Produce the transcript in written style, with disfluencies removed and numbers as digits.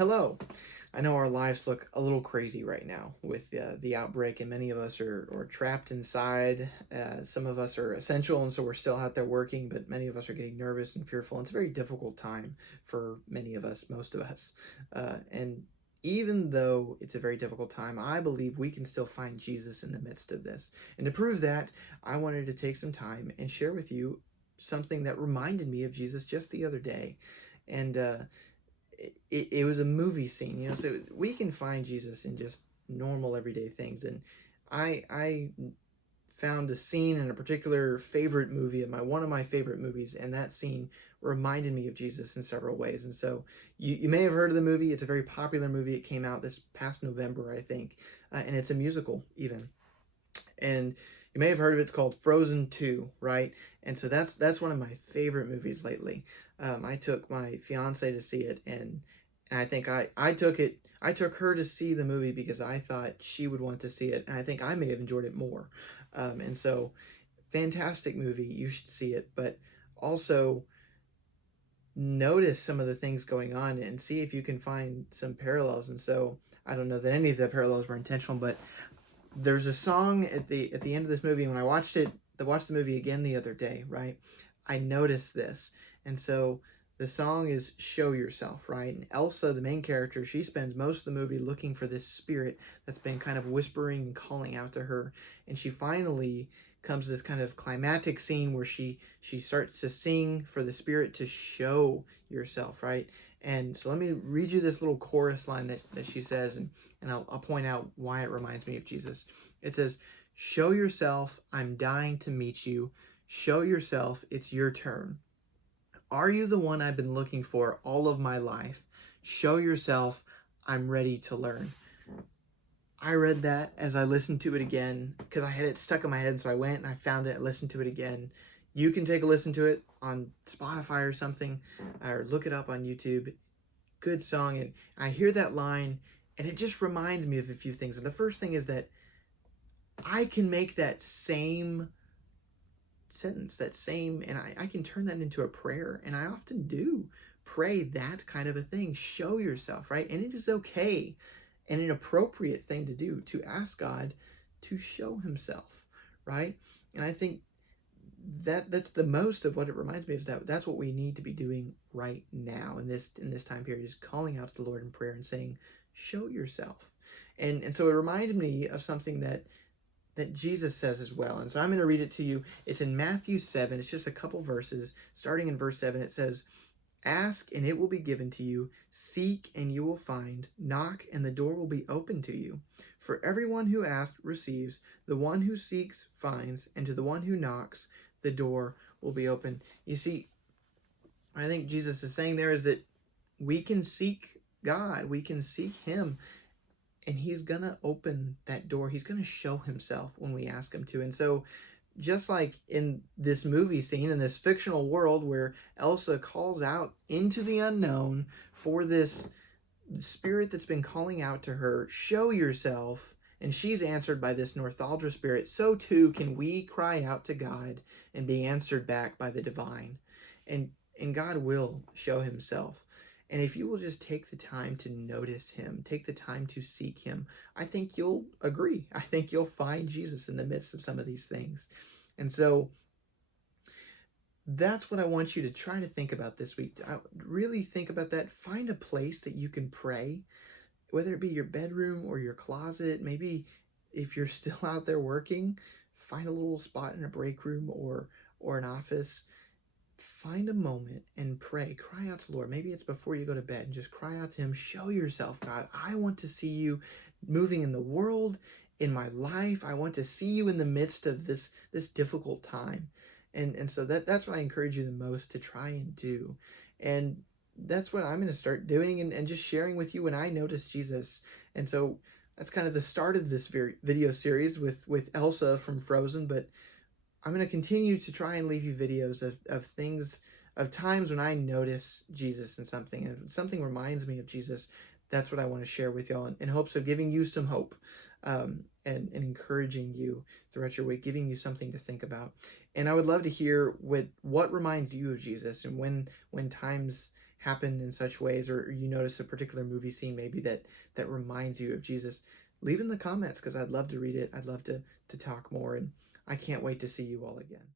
Hello. I know our lives look a little crazy right now with the outbreak, and many of us are trapped inside. Some of us are essential, and so we're still out there working, but many of us are getting nervous and fearful. And it's a very difficult time for many of us, most of us. And even though it's a very difficult time, I believe we can still find Jesus in the midst of this. And to prove that, I wanted to take some time and share with you something that reminded me of Jesus just the other day. And it was a movie scene, so we can find Jesus in just normal everyday things. And I found a scene in a particular favorite movie of one of my favorite movies, and that scene reminded me of Jesus in several ways. And so you may have heard of the movie. It's a very popular movie. It came out this past November, I think, and it's a musical even. And you may have heard of it. It's called Frozen 2, right? And so that's one of my favorite movies lately. I took my fiance to see it, and I think I took her to see the movie because I thought she would want to see it, and I think I may have enjoyed it more. And so, fantastic movie. You should see it, but also notice some of the things going on and see if you can find some parallels. And so, I don't know that any of the parallels were intentional, but there's a song at the end of this movie. And when I watched the movie again the other day, right, I noticed this. And so the song is Show Yourself, right? And Elsa, the main character, she spends most of the movie looking for this spirit that's been kind of whispering and calling out to her. And she finally comes to this kind of climactic scene where she starts to sing for the spirit to show yourself, right? And so let me read you this little chorus line that she says, and I'll point out why it reminds me of Jesus. It says, "Show yourself, I'm dying to meet you. Show yourself, it's your turn. Are you the one I've been looking for all of my life? Show yourself, I'm ready to learn." I read that as I listened to it again because I had it stuck in my head, so I went and I found it and listened to it again. You can take a listen to it on Spotify or something, or look it up on YouTube. Good song, and I hear that line, and it just reminds me of a few things. And the first thing is that I can make that same sentence, and I can turn that into a prayer, and I often do pray that kind of a thing. Show yourself, right? And it is okay and an appropriate thing to do, to ask God to show himself, right? And I think that's the most of what it reminds me of, is that's what we need to be doing right now in this time period, is calling out to the Lord in prayer and saying, show yourself. And so it reminded me of something that Jesus says as well. And so I'm going to read it to you. It's in Matthew 7. It's just a couple verses. Starting in verse 7, it says, "Ask and it will be given to you. Seek and you will find. Knock and the door will be open to you. For everyone who asks receives. The one who seeks finds. And to the one who knocks, the door will be open." You see, I think Jesus is saying there is that we can seek God. We can seek him. And he's going to open that door. He's going to show himself when we ask him to. And so just like in this movie scene, in this fictional world where Elsa calls out into the unknown for this spirit that's been calling out to her, show yourself, and she's answered by this Northalgia spirit, so too can we cry out to God and be answered back by the divine. And God will show himself. And if you will just take the time to notice him, take the time to seek him, I think you'll agree. I think you'll find Jesus in the midst of some of these things. And so that's what I want you to try to think about this week. Really think about that. Find a place that you can pray, whether it be your bedroom or your closet. Maybe if you're still out there working, find a little spot in a break room or an office. Find a moment and pray. Cry out to the Lord. Maybe it's before you go to bed, and just cry out to him. Show yourself, God. I want to see you moving in the world, in my life. I want to see you in the midst of this difficult time. And so that's what I encourage you the most to try and do. And that's what I'm going to start doing and just sharing with you when I notice Jesus. And so that's kind of the start of this video series with Elsa from Frozen, but I'm going to continue to try and leave you videos of things, of times when I notice Jesus in something, and something reminds me of Jesus. That's what I want to share with y'all in hopes of giving you some hope, and encouraging you throughout your week, giving you something to think about. And I would love to hear what reminds you of Jesus, and when times happened in such ways, or you notice a particular movie scene maybe that reminds you of Jesus, leave in the comments because I'd love to read it. I'd love to talk more, and I can't wait to see you all again.